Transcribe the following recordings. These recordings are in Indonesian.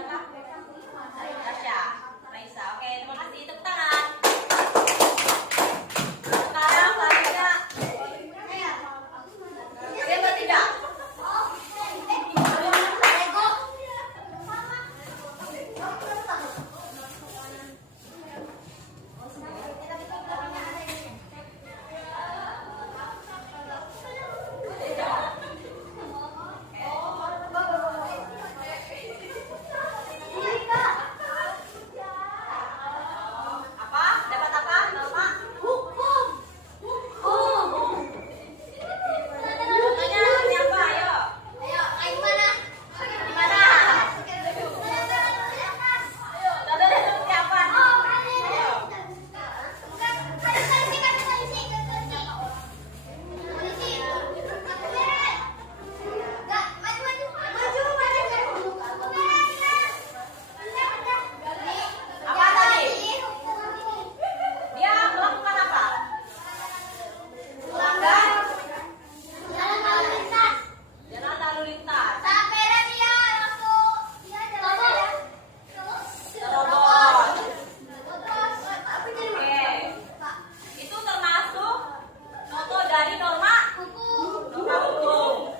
siapa? Tasya, Raisa. Oke, terima kasih. Tepuk tangan. Sekarang selanjutnya siapa tidak? Apa? Dapat apa? Norma? Hukum. Contohnya siapa? Ayo. Gimana? Contohnya seperti apa? Ayo. Apa tadi? Dia melakukan apa? Melanggar jalan lalu lintas. Terobos. Oke. Itu termasuk contoh dari norma hukum.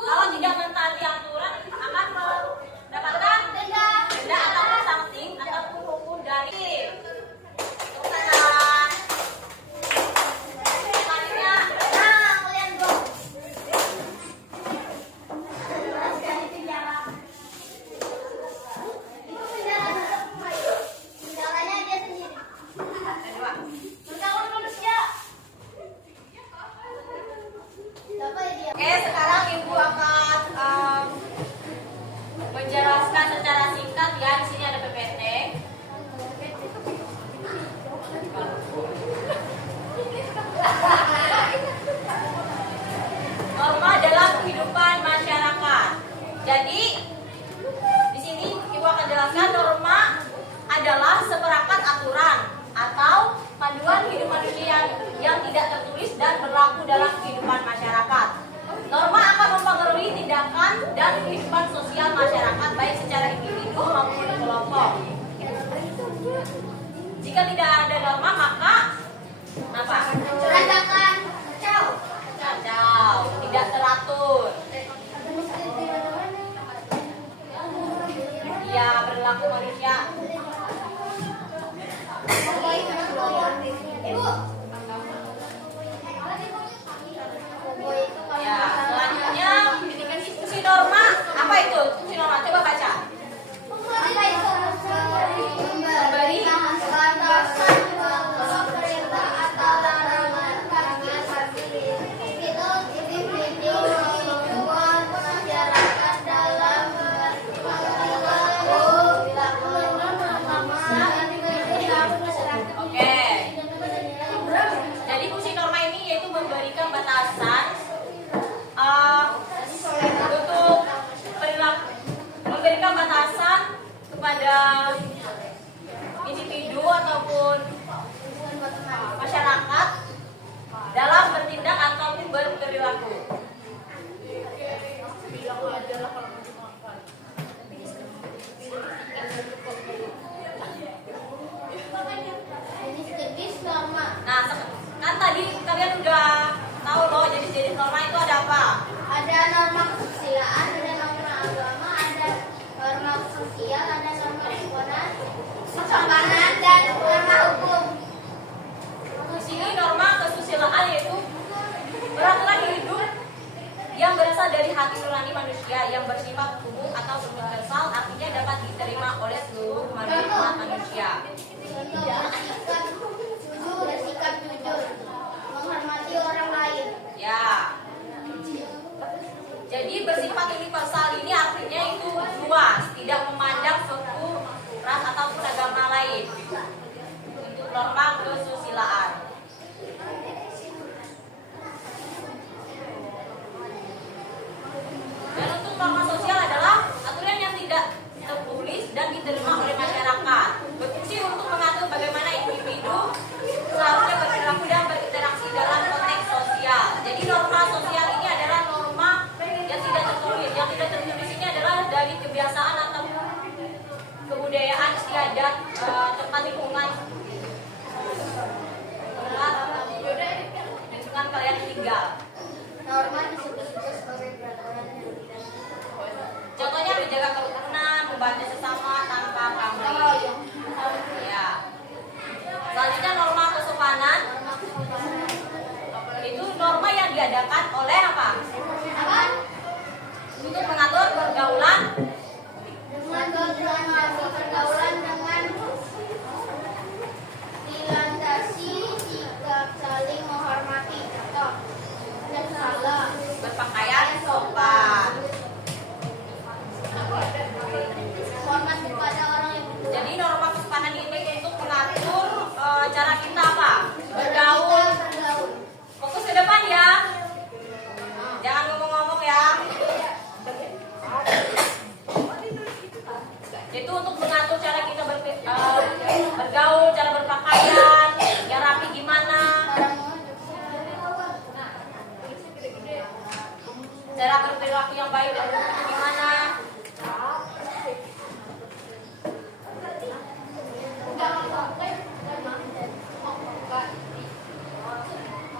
Kalau tidak mentaati aturan akan mendapatkan denda ataupun sanksi ataupun hukum dari. Tepuk tangan. Selanjutnya, oke, sekarang Ibu akan menjelaskan secara singkat ya. Di sini ada PPT. Norma dalam kehidupan masyarakat. Jadi di sini Ibu akan jelaskan norma adalah seperangkat aturan atau panduan hidup manusia yang tidak tertulis dan berlaku dalam kehidupan masyarakat. Norma akan mempengaruhi tindakan dan kehidupan sosial masyarakat baik secara individu maupun kelompok. Jika tidak ada norma maka apa? Kacau, tidak teratur. Ya, berlaku manusia. Ya, selanjutnya fungsi norma. Apa itu fungsi norma? Coba baca. Memberi Oke. Jadi fungsi norma ini yaitu memberikan batasan untuk perilaku, memberikan batasan kepada individu ataupun masyarakat dalam bertindak ataupun berperilaku. Nah, kan tadi kalian udah tahu loh jadi norma itu ada apa? Ada norma kesusilaan, ada norma agama, ada norma sosial, ada norma lingkungan, keamanan, dan norma hukum. Di sini norma kesusilaan yaitu peraturan hidup yang berasal dari hati nurani manusia yang bersifat umum atau universal, artinya dapat diterima oleh seluruh umat manusia. Contoh, bersikap jujur, menghormati orang lain. Ya. Jadi bersifat universal ini artinya itu luas, tidak memandang suku, ras ataupun agama lain. Untuk norma kesusilaan. Dan untuk norma sosial adalah aturan yang tidak tertulis dan diterima oleh masyarakat. Berfungsi untuk mengatur bagaimana individu seharusnya berperilaku dan berinteraksi dalam konteks sosial. Jadi norma sosial ini adalah norma yang tidak tertulis. Yang tidak tertulis ini adalah dari kebiasaan atau masih ada tempat lingkungan lingkungan kalian tinggal. Norma disebut juga sebagai peraturan. Contohnya menjaga kerukunan, membantu sesama tanpa pamrih. Ya. Selanjutnya norma kesopanan. Itu norma yang diadakan oleh apa? Apa? Untuk mengatur pergaulan Pergaulan dengan dilandasi sikap saling menghormati. Contoh, salah berpakaian sopan. hormat kepada orang yang berdoa. Jadi norma kesopanan ini untuk mengatur cara kita apa? Bergaul. Fokus ke depan ya. Jangan ngomong-ngomong ya. Itu untuk mengatur cara kita bergaul, cara berpakaian, yang rapi gimana, cara berperilaku yang baik dan benar gimana.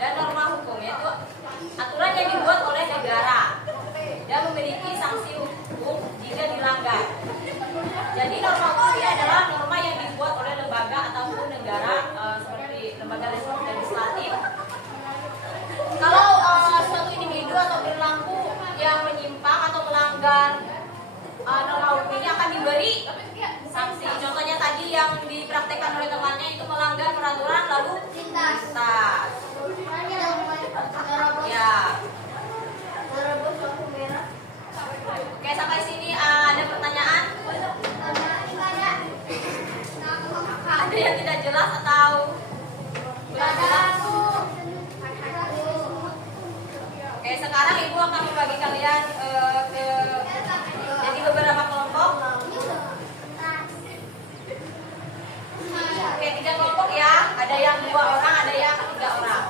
Dan norma hukum yaitu aturan yang dibuat oleh negara dan memiliki sanksi hukum jika dilanggar. Jadi norma hukum ini adalah norma yang dibuat oleh lembaga ataupun negara seperti lembaga legislatif. Kalau suatu individu atau perilaku yang menyimpang atau melanggar norma hukum ini akan diberi sanksi. Contohnya tadi yang dipraktekkan oleh temannya itu melanggar peraturan lalu Lintas. Ya. Oke, sampai sini ada pertanyaan? Ada yang tidak jelas atau kurang jelas? Oke, sekarang Ibu akan membagi kalian ke jadi beberapa kelompok. Oke, 3 kelompok ya. Ada yang 2 orang, ada yang 3 orang.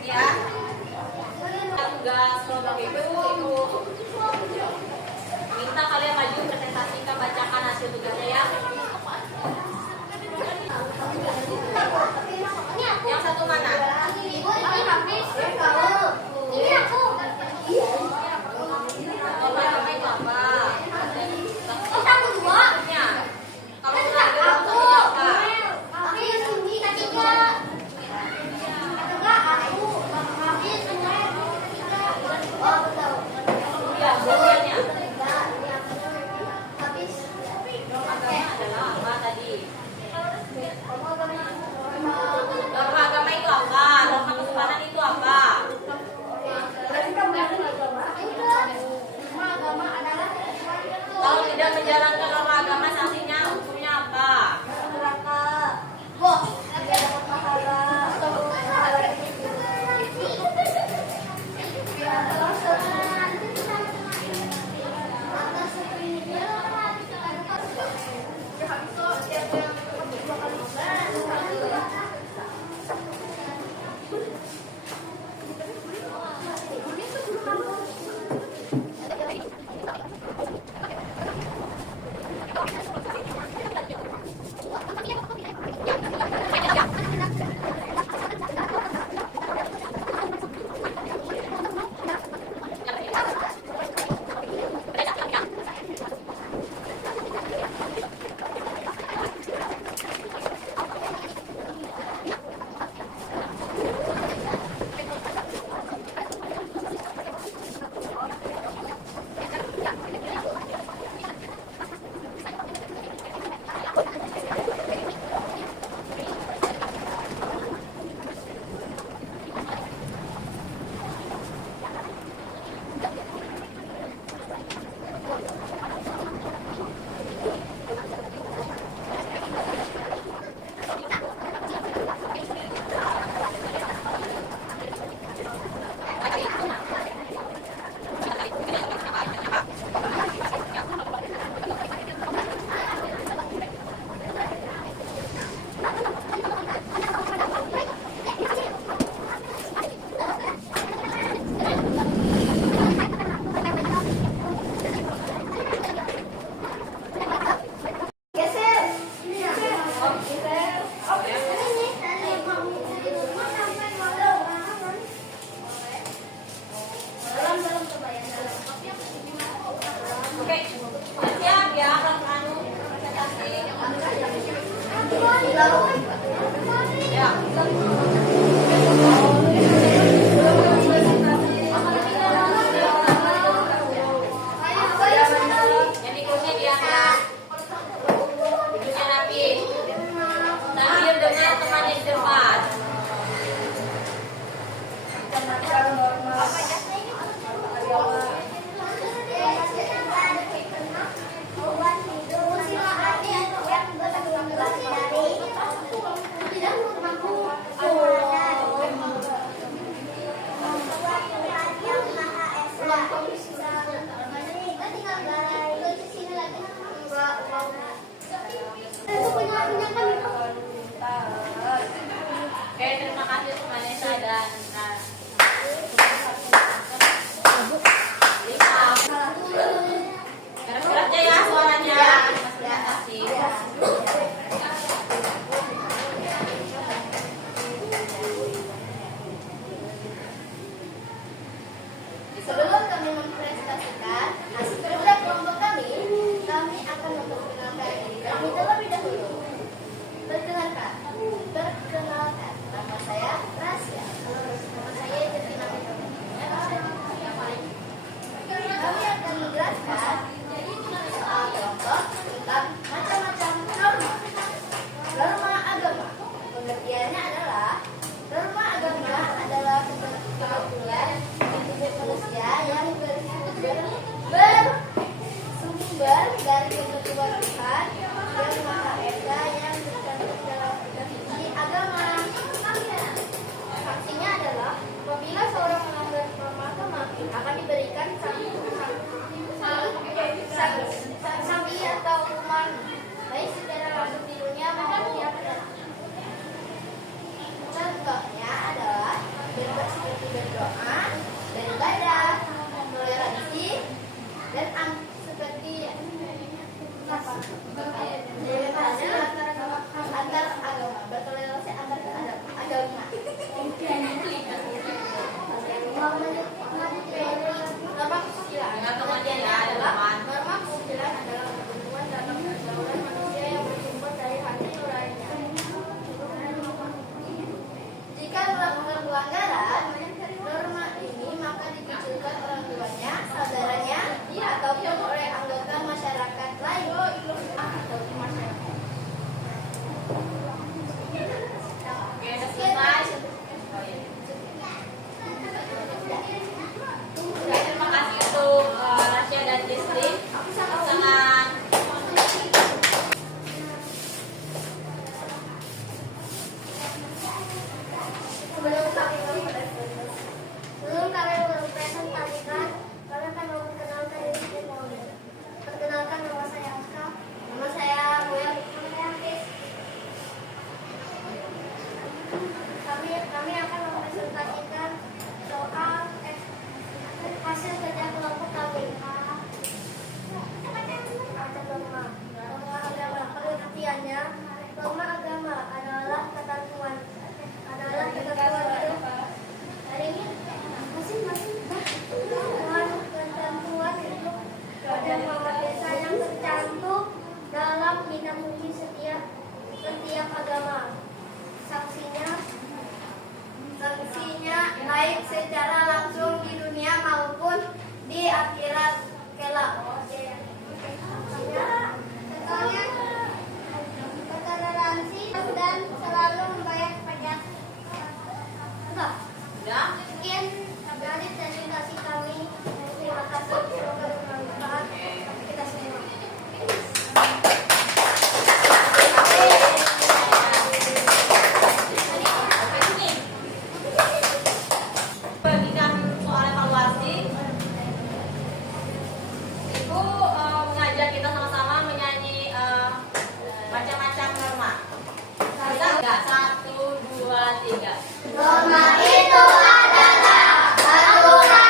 Ya. Tugas kelompok itu minta kalian maju presentasikan, bacakan hasil tugasnya ya. Yang satu mana? Norma itu apa? Satunya. Kalau sudah ada satunya apa? Oh, betul. Yusuf Vanessa dan Keras aja ya suaranya. Terima kasih. Sebelum kami mempresentasikan hasil kerja kelompok kami akan memperkenalkan diri kami terlebih dahulu. Perkenalkan, nama saya Rasya. Nama saya Justina. Kami akan menjelaskan soal kelompok tentang macam-macam norma. Norma agama. Pengertiannya adalah norma agama adalah ketentuan hidup manusia yang bersumber dari ketentuan Tuhan yang Maha Esa yang tercantum dalam definisi agama. Sanksinya adalah apabila seorang melanggar norma agama akan diberikan sanksi atau hukuman baik secara langsung di dunia maupun di akhirat. Contohnya adalah seperti berdoa, beribadah, toleransi, dan seperti antar agama, bertoleransi antar agama. Norma kesusilaan adalah norma kesusilaan adalah ketentuan dalam pergaulan manusia yang bersumber dari hati nuraninya. Jika melakukan pelanggaran norma ini, maka dikucilkan orang tuanya, saudaranya, ataupun oleh anggota masyarakat lain atau masyarakat. Oke, selesai. Terima kasih untuk Rasya dan Desri. Sangat Sebelum kami mempresentasikan, kami akan memperkenalkan diri sendiri. Perkenalkan, nama saya Aska. Nama saya Will. Nama saya Chris. Kami akan mempresentasikan soal hasil kerja kelompok kami. Norma agama. Pengertiannya, norma agama adalah ketentuan hidup. Hari ini ketentuan hidup pada Maha Esa yang tercantum dalam kitab suci setiap agama. Sanksinya baik secara langsung di dunia maupun di akhirat kelak. Toleransi dan selalu membayar pajak. sudah. Sekian dari presentasi kami. Terima kasih. Semoga bermanfaat bagi kita semua. Bagikan soal evaluasi. Ibu mengajak kita sama-sama menyanyi macam-macam norma. Bisa nggak? 1, 2, 3. Norma itu adalah aturan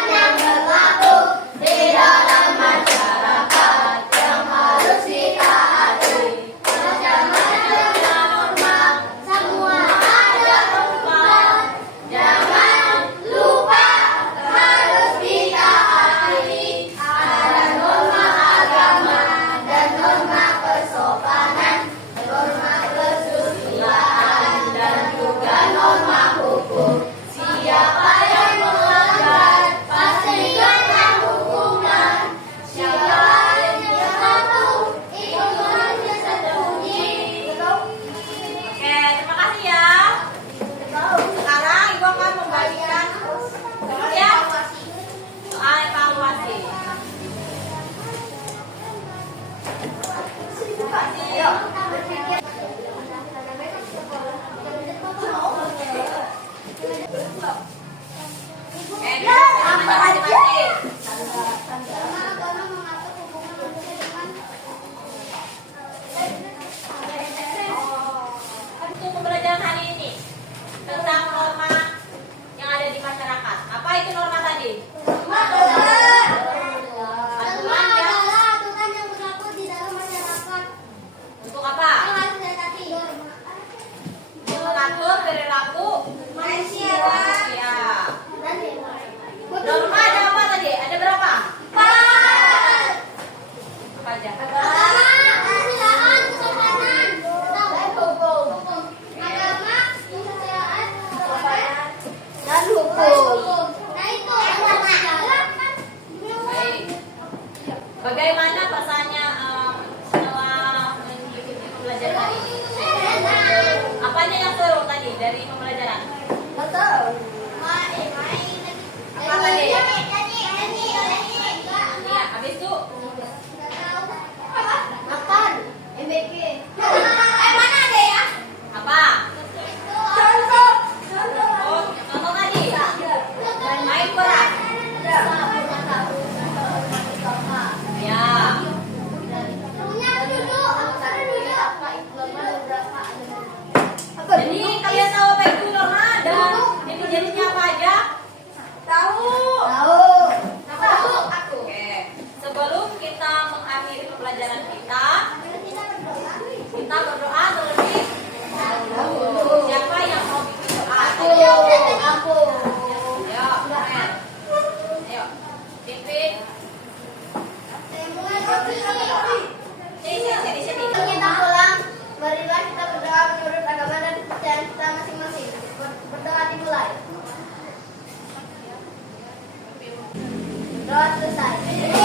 jenisnya apa aja? Tahu. Tahu. Tahu. Oke. Sebelum kita mengakhiri pembelajaran kita berdoa terlebih dahulu. Siapa yang mau bikin doa? Aku. Ayo, keren. Ayo, pimpin. Sini. Kita pulang, marilah kita berdoa menurut agama dan kepercayaan kita masing-masing. Berdoa dimulai. Berdoa selesai.